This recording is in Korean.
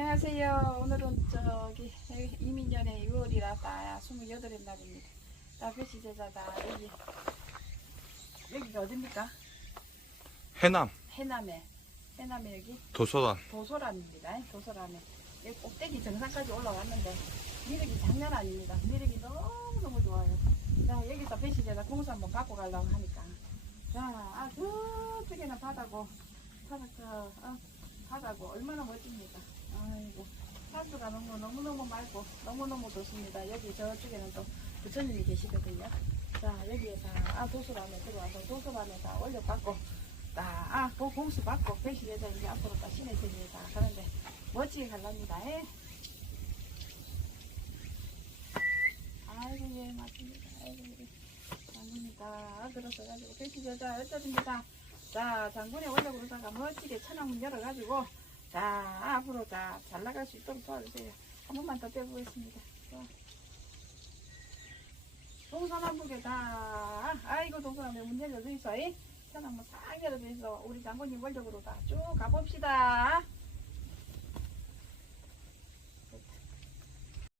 안녕하세요. 오늘은 저기 이민년의 6월이라 다 28의 날입니다. 나 배시 제자다. 여기 여기가 어딥니까? 해남 해남에 해남에 여기 도서관 도소람입니다. 도소람에 여기 꼭대기 정상까지 올라왔는데 미력이 장난 아닙니다. 미력이 너무 너무 좋아요. 자 여기서 배시 제자 공수 한번 갖고 가려고 하니까 자 아, 저쪽에는 바다고 바다 저 어, 바다고 얼마나 멋집니까? 아이고 산수가 너무 너무 너무 맑고 너무 너무 좋습니다. 여기 저쪽에는 또 부처님이 계시거든요. 자 여기에서 아 도서관에 들어와서 도서관에 다 올려받고 딱그 공수 받고 배시대자 이제 앞으로 다 신의 세계에 다 가는데 멋지게 갈랍니다. 예. 아이고 예 맞습니다. 아이고 예. 장군이다 들어서 가지고 배시대자 어쩌입니다. 자 장군이 올려 그러다가 멋지게 천왕문 열어가지고 자 앞으로 자 잘 나갈 수 있도록 도와주세요. 한 번만 더 빼보겠습니다. 자. 동서남북에 다 아이고 동서남북에 문 열려져 있어 이? 천왕문 싹 열어져 있어 우리 장군님 권력으로 다 쭉 가봅시다